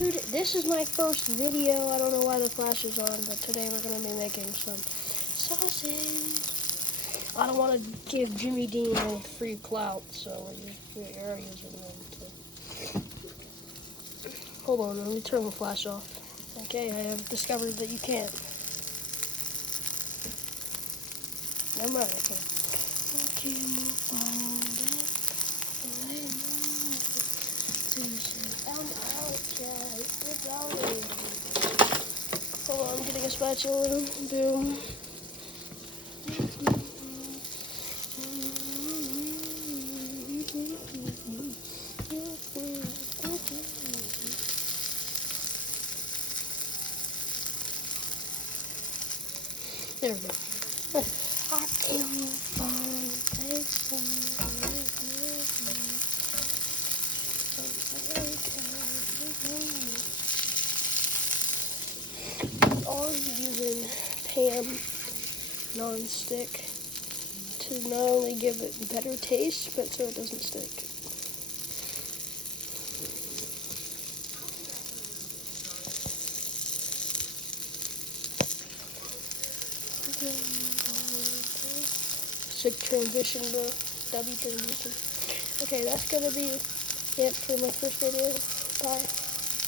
This is my first video. I don't know why the flash is on, but today we're going to be making some sausage. I don't want to give Jimmy Dean any free clout, so we're already using them. So. Hold on, let me turn the flash off. Okay, I have discovered that you can't. Never mind, I can't. I'm out, guys. It's out. Hold on, I'm getting a spatula. Boom. There we go. I feel fine. Always using pan non-stick to not only give it better taste, but so it doesn't stick. Sick transition, the W transition. Okay, that's gonna be it for my first video. Bye.